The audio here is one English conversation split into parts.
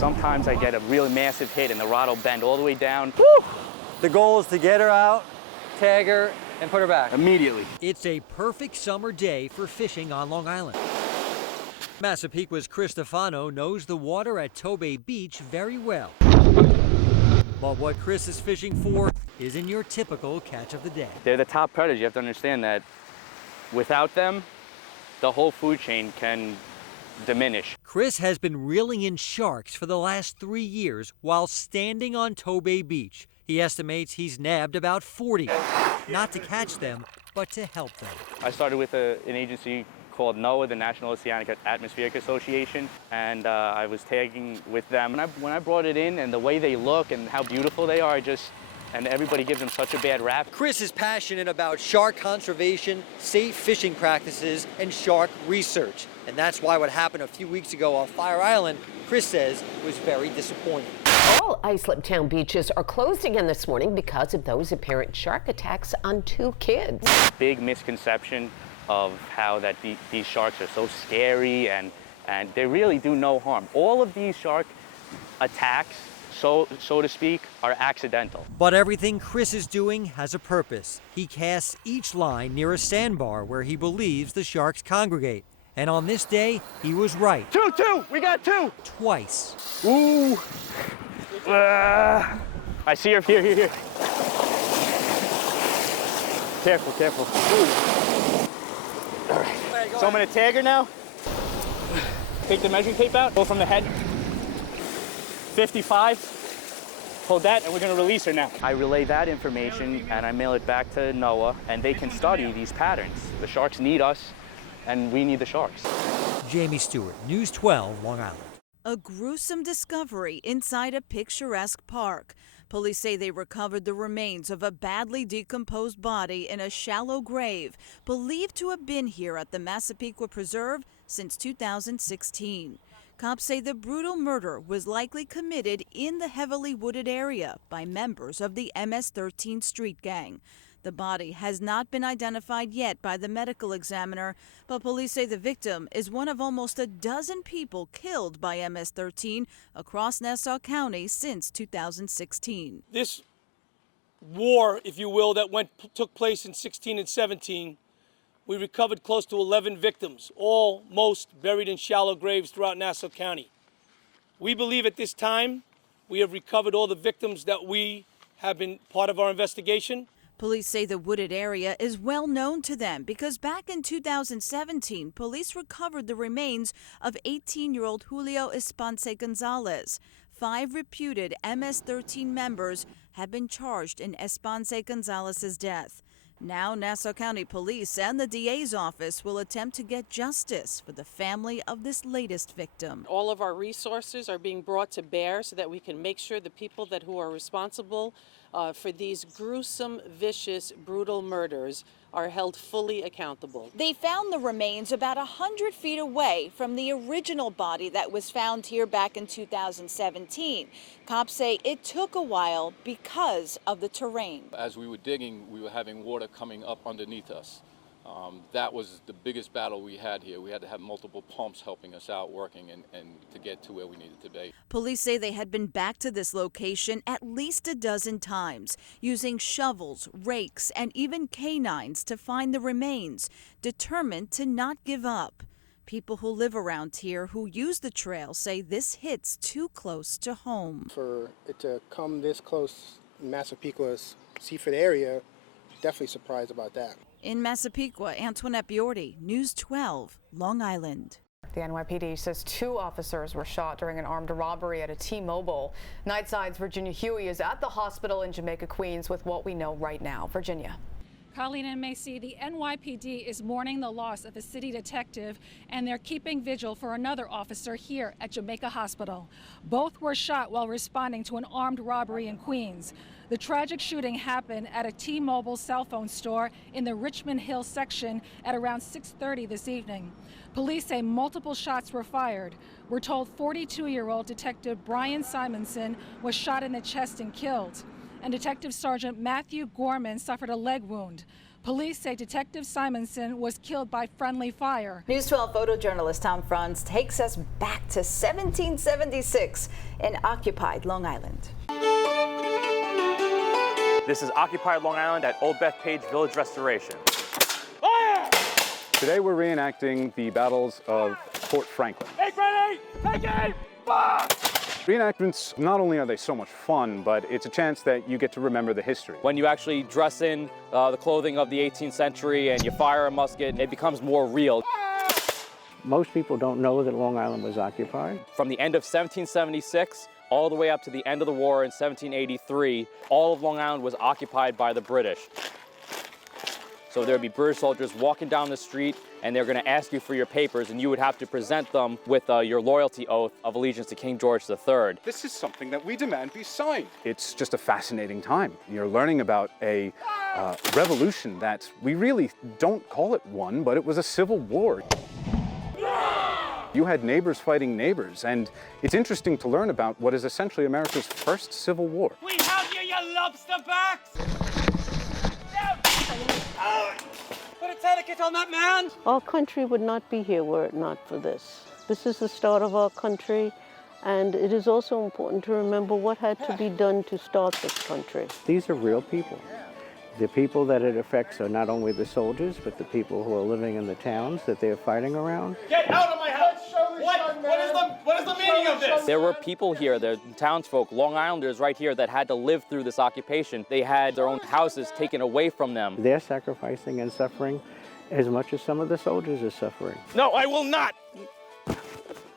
Sometimes I get a really massive hit and the rod will bend all the way down. Woo! The goal is to get her out, tag her, and put her back. Immediately. It's a perfect summer day for fishing on Long Island. Massapequa's Chris Stefano knows the water at Tobay Beach very well. But what Chris is fishing for isn't your typical catch of the day. They're the top predators. You have to understand that without them, the whole food chain can diminish. Chris has been reeling in sharks for the last 3 years while standing on Tobay Beach. He estimates he's nabbed about 40, not to catch them, but to help them. I started with an agency called NOAA, the National Oceanic Atmospheric Association, and I was tagging with them. When I brought it in and the way they look and how beautiful they are, and everybody gives them such a bad rap. Chris is passionate about shark conservation, safe fishing practices, and shark research. And that's why what happened a few weeks ago off Fire Island, Chris says, was very disappointing. All Islip Town beaches are closed again this morning because of those apparent shark attacks on 2 kids. Big misconception of how that these sharks are so scary and they really do no harm. All of these shark attacks, so to speak, are accidental. But everything Chris is doing has a purpose. He casts each line near a sandbar where he believes the sharks congregate. And on this day, he was right. Two! We got 2! Twice. Ooh! I see her. Here. Careful. Ooh. All right. So I'm gonna tag her now. Take the measuring tape out. Go from the head. 55. Hold that, and we're gonna release her now. I relay that information and I mail it back to NOAA, and they can study these patterns. The sharks need us, and we need the sharks. Jamie Stewart, News 12, Long Island. A gruesome discovery inside a picturesque park. Police say they recovered the remains of a badly decomposed body in a shallow grave, believed to have been here at the Massapequa Preserve since 2016. Cops say the brutal murder was likely committed in the heavily wooded area by members of the MS-13 street gang. The body has not been identified yet by the medical examiner, but police say the victim is one of almost a dozen people killed by MS-13 across Nassau County since 2016. This war, if you will, that took place in 16 and 17, we recovered close to 11 victims, all most buried in shallow graves throughout Nassau County. We believe at this time we have recovered all the victims that we have been part of our investigation. Police say the wooded area is well known to them because back in 2017, police recovered the remains of 18-year-old Julio Esponce Gonzalez. 5 reputed MS-13 members have been charged in Esponce Gonzalez's death. Now, Nassau County Police and the DA's office will attempt to get justice for the family of this latest victim. All of our resources are being brought to bear so that we can make sure the people who are responsible for these gruesome, vicious, brutal murders are held fully accountable. They found the remains about 100 feet away from the original body that was found here back in 2017. Cops say it took a while because of the terrain. As we were digging, we were having water coming up underneath us. That was the biggest battle we had here. We had to have multiple pumps helping us out working and to get to where we needed to be. Police say they had been back to this location at least a dozen times, using shovels, rakes, and even canines to find the remains, determined to not give up. People who live around here who use the trail say this hits too close to home. For it to come this close in Massapequa's Seaford area, definitely surprised about that. In Massapequa, Antoinette Biordi, News 12, Long Island. The NYPD says 2 officers were shot during an armed robbery at a T-Mobile. Nightside's Virginia Huey is at the hospital in Jamaica, Queens with what we know right now. Virginia. Colleen and Macy, the NYPD is mourning the loss of a city detective, and they're keeping vigil for another officer here at Jamaica Hospital. Both were shot while responding to an armed robbery in Queens. The tragic shooting happened at a T-Mobile cell phone store in the Richmond Hill section at around 6:30 this evening. Police say multiple shots were fired. We're told 42-year-old Detective Brian Simonson was shot in the chest and killed, and Detective Sergeant Matthew Gorman suffered a leg wound. Police say Detective Simonson was killed by friendly fire. News 12 photojournalist Tom Franz takes us back to 1776 in occupied Long Island. This is occupied Long Island at Old Bethpage Village Restoration. Today we're reenacting the battles of Fort Franklin. Take ready! Take aim! Fire! Reenactments, not only are they so much fun, but it's a chance that you get to remember the history. When you actually dress in the clothing of the 18th century and you fire a musket, it becomes more real. Most people don't know that Long Island was occupied. From the end of 1776 all the way up to the end of the war in 1783, all of Long Island was occupied by the British. So there would be British soldiers walking down the street and they're going to ask you for your papers, and you would have to present them with your loyalty oath of allegiance to King George III. This is something that we demand be signed. It's just a fascinating time. You're learning about a revolution that we really don't call it one, but it was a civil war. You had neighbors fighting neighbors, and it's interesting to learn about what is essentially America's first civil war. We have you lobster backs! Put a tourniquet on that man! Our country would not be here were it not for this. This is the start of our country, and it is also important to remember what had to be done to start this country. These are real people. The people that it affects are not only the soldiers, but the people who are living in the towns that they're fighting around. Get out of my house! What is the meaning of this? There were people here, the townsfolk, Long Islanders right here that had to live through this occupation. They had their own houses taken away from them. They're sacrificing and suffering as much as some of the soldiers are suffering. No, I will not!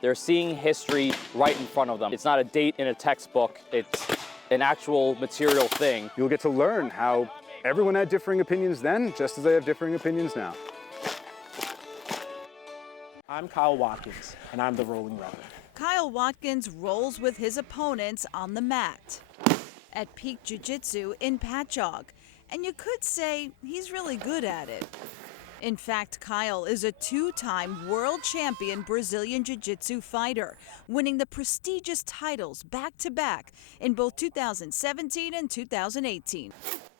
They're seeing history right in front of them. It's not a date in a textbook. It's an actual material thing. You'll get to learn how everyone had differing opinions then, just as they have differing opinions now. I'm Kyle Watkins, and I'm the rolling rebel. Kyle Watkins rolls with his opponents on the mat at Peak Jiu-Jitsu in Patchogue, and you could say he's really good at it. In fact, Kyle is a two-time world champion Brazilian Jiu-Jitsu fighter, winning the prestigious titles back-to-back in both 2017 and 2018.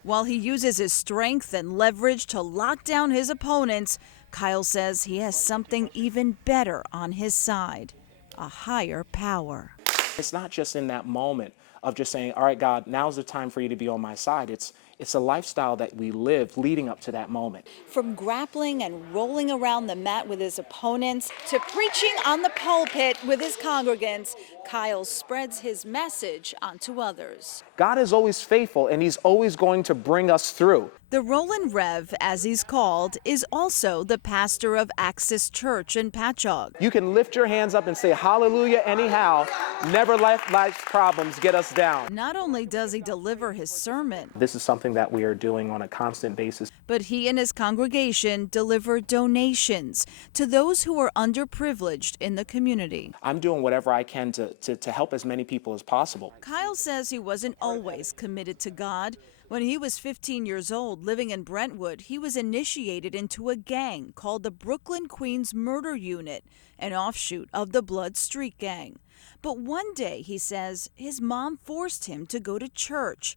While he uses his strength and leverage to lock down his opponents, Kyle says he has something even better on his side, a higher power. It's not just in that moment of just saying, all right, God, now's the time for you to be on my side. It's a lifestyle that we live leading up to that moment. From grappling and rolling around the mat with his opponents to preaching on the pulpit with his congregants, Kyle spreads his message onto others. God is always faithful, and he's always going to bring us through. The Roland Rev, as he's called, is also the pastor of Axis Church in Patchogue. You can lift your hands up and say hallelujah anyhow. Never let life's problems get us down. Not only does he deliver his sermon, this is something that we are doing on a constant basis, but he and his congregation deliver donations to those who are underprivileged in the community. I'm doing whatever I can to help as many people as possible. Kyle says he wasn't always committed to God. When he was 15 years old, living in Brentwood, he was initiated into a gang called the Brooklyn Queens Murder Unit, an offshoot of the Blood Street Gang. But one day, he says, his mom forced him to go to church.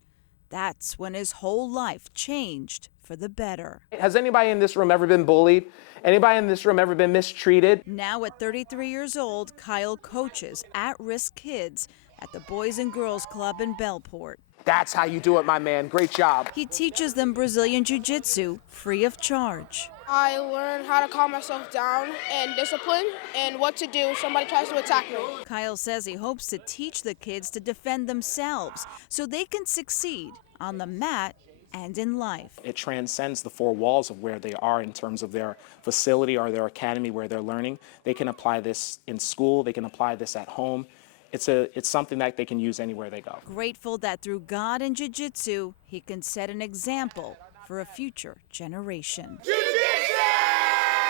That's when his whole life changed for the better. Has anybody in this room ever been bullied? Anybody in this room ever been mistreated? Now at 33 years old, Kyle coaches at-risk kids at the Boys and Girls Club in Bellport. That's how you do it, my man. Great job. He teaches them Brazilian Jiu-Jitsu free of charge. I learned how to calm myself down and discipline and what to do if somebody tries to attack me. Kyle says he hopes to teach the kids to defend themselves so they can succeed on the mat and in life. It transcends the four walls of where they are in terms of their facility or their academy where they're learning. They can apply this in school. They can apply this at home. It's something that they can use anywhere they go. Grateful that through God and Jiu-Jitsu, he can set an example for a future generation.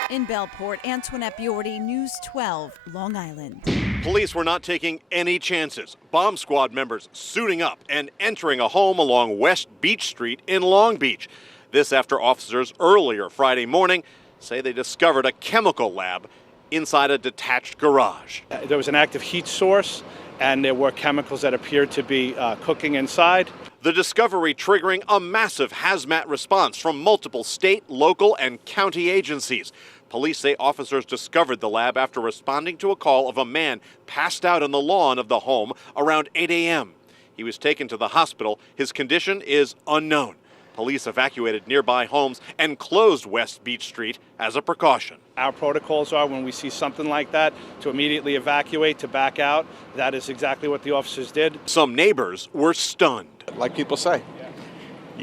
In Bellport, Antoinette Biordi, News 12, Long Island. Police were not taking any chances. Bomb squad members suiting up and entering a home along West Beach Street in Long Beach. This after officers earlier Friday morning say they discovered a chemical lab inside a detached garage. There was an active heat source, and there were chemicals that appeared to be cooking inside. The discovery triggering a massive hazmat response from multiple state, local, and county agencies. Police say officers discovered the lab after responding to a call of a man passed out on the lawn of the home around 8 a.m. He was taken to the hospital. His condition is unknown. Police evacuated nearby homes and closed West Beach Street as a precaution. Our protocols are, when we see something like that, to immediately evacuate, to back out. That is exactly what the officers did. Some neighbors were stunned. Like people say,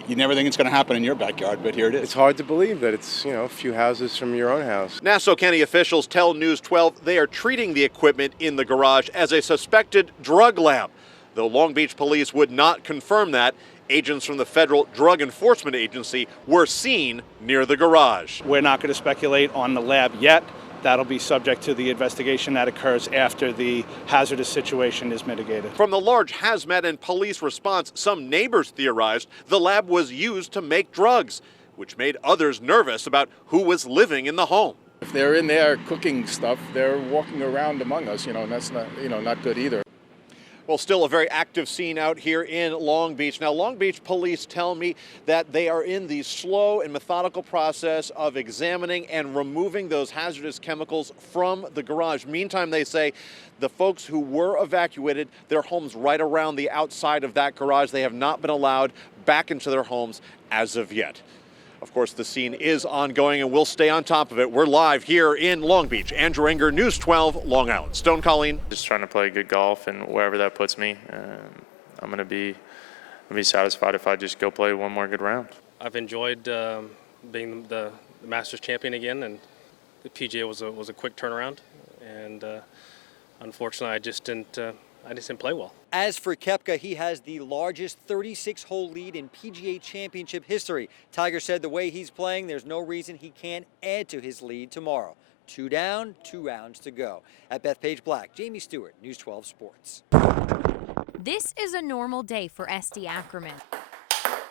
you never think it's going to happen in your backyard, but here it is. It's hard to believe that it's, a few houses from your own house. Nassau County officials tell News 12 they are treating the equipment in the garage as a suspected drug lab. Though Long Beach police would not confirm that, agents from the Federal Drug Enforcement Agency were seen near the garage. We're not going to speculate on the lab yet. That'll be subject to the investigation that occurs after the hazardous situation is mitigated. From the large hazmat and police response, some neighbors theorized the lab was used to make drugs, which made others nervous about who was living in the home. If they're in there cooking stuff, they're walking around among us, and that's not, not good either. Well, still a very active scene out here in Long Beach. Now, Long Beach police tell me that they are in the slow and methodical process of examining and removing those hazardous chemicals from the garage. Meantime, they say the folks who were evacuated, their homes right around the outside of that garage, they have not been allowed back into their homes as of yet. Of course, the scene is ongoing, and we'll stay on top of it. We're live here in Long Beach. Andrew Enger, News 12, Long Island. Stone Colleen. Just trying to play good golf, and wherever that puts me, I'm going to be satisfied if I just go play one more good round. I've enjoyed being the Masters champion again, and the PGA was a quick turnaround, and unfortunately, I just didn't play well. As for Koepka, he has the largest 36-hole lead in PGA Championship history. Tiger said the way he's playing, there's no reason he can't add to his lead tomorrow. 2 down, 2 rounds to go. At Bethpage Black, Jamie Stewart, News 12 Sports. This is a normal day for Esty Ackerman.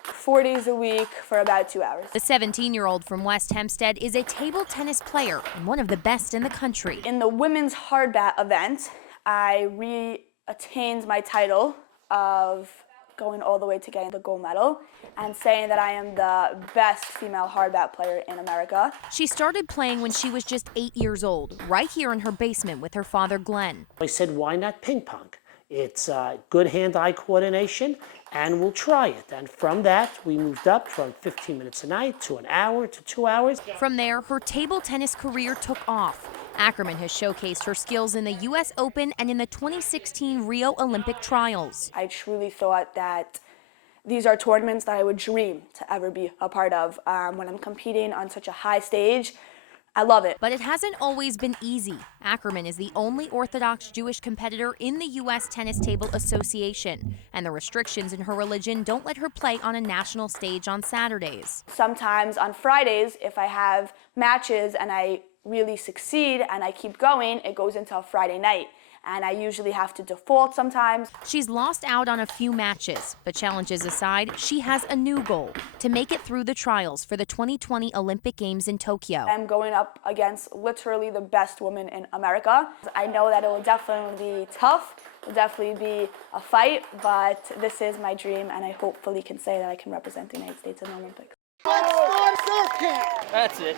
4 days a week for about 2 hours. The 17-year-old from West Hempstead is a table tennis player and one of the best in the country. In the women's hard bat event, I attained my title of going all the way to getting the gold medal and saying that I am the best female hard bat player in America. She started playing when she was just 8 years old, right here in her basement with her father, Glenn. I said, why not ping pong? It's good hand-eye coordination, and we'll try it. And from that, we moved up from 15 minutes a night to an hour to 2 hours. From there, her table tennis career took off. Ackerman has showcased her skills in the U.S. Open and in the 2016 Rio Olympic trials. I truly thought that these are tournaments that I would dream to ever be a part of. When I'm competing on such a high stage, I love it. But it hasn't always been easy. Ackerman is the only Orthodox Jewish competitor in the U.S. Tennis Table Association, and the restrictions in her religion don't let her play on a national stage on Saturdays. Sometimes on Fridays, if I have matches and I really succeed and I keep going, it goes until Friday night. And I usually have to default sometimes. She's lost out on a few matches, but challenges aside, she has a new goal: to make it through the trials for the 2020 Olympic Games in Tokyo. I'm going up against literally the best woman in America. I know that it will definitely be tough, it will definitely be a fight, but this is my dream, and I hopefully can say that I can represent the United States in the Olympics. That's it.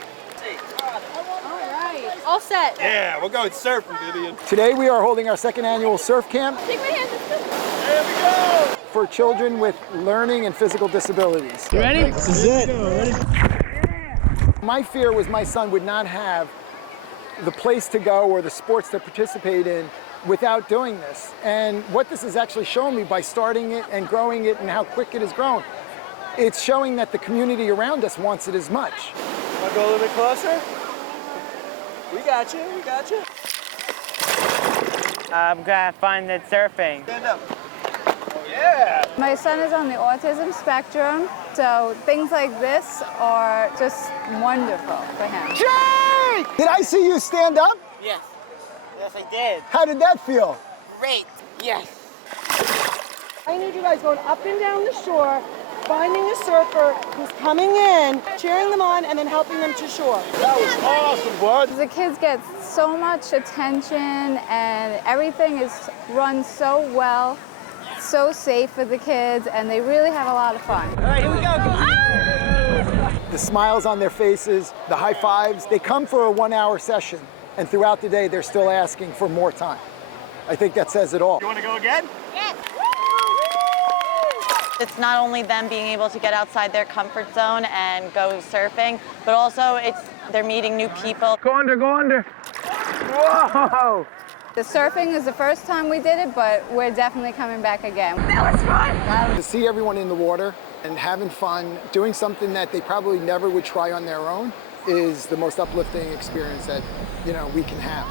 All set. Yeah, we're going surfing, Vivian. Today we are holding our second annual surf camp. Take my hand. There we go. For children with learning and physical disabilities. You ready? This is it. My fear was my son would not have the place to go or the sports to participate in without doing this. And what this has actually shown me by starting it and growing it and how quick it has grown, it's showing that the community around us wants it as much. Want to go a little bit closer? We got you, we got you. I'm gonna find it surfing. Stand up. Yeah! My son is on the autism spectrum, so things like this are just wonderful for him. Jake! Did I see you stand up? Yes. Yes, I did. How did that feel? Great. Yes. I need you guys going up and down the shore, finding a surfer who's coming in, cheering them on, and then helping them to shore. That was awesome, bud. The kids get so much attention and everything is run so well, so safe for the kids, and they really have a lot of fun. All right, here we go. The smiles on their faces, the high fives, they come for a 1-hour session, and throughout the day, they're still asking for more time. I think that says it all. You want to go again? Yes. It's not only them being able to get outside their comfort zone and go surfing, but also they're meeting new people. Go under, go under. Whoa! The surfing is the first time we did it, but we're definitely coming back again. That was fun! To see everyone in the water and having fun, doing something that they probably never would try on their own is the most uplifting experience that, we can have.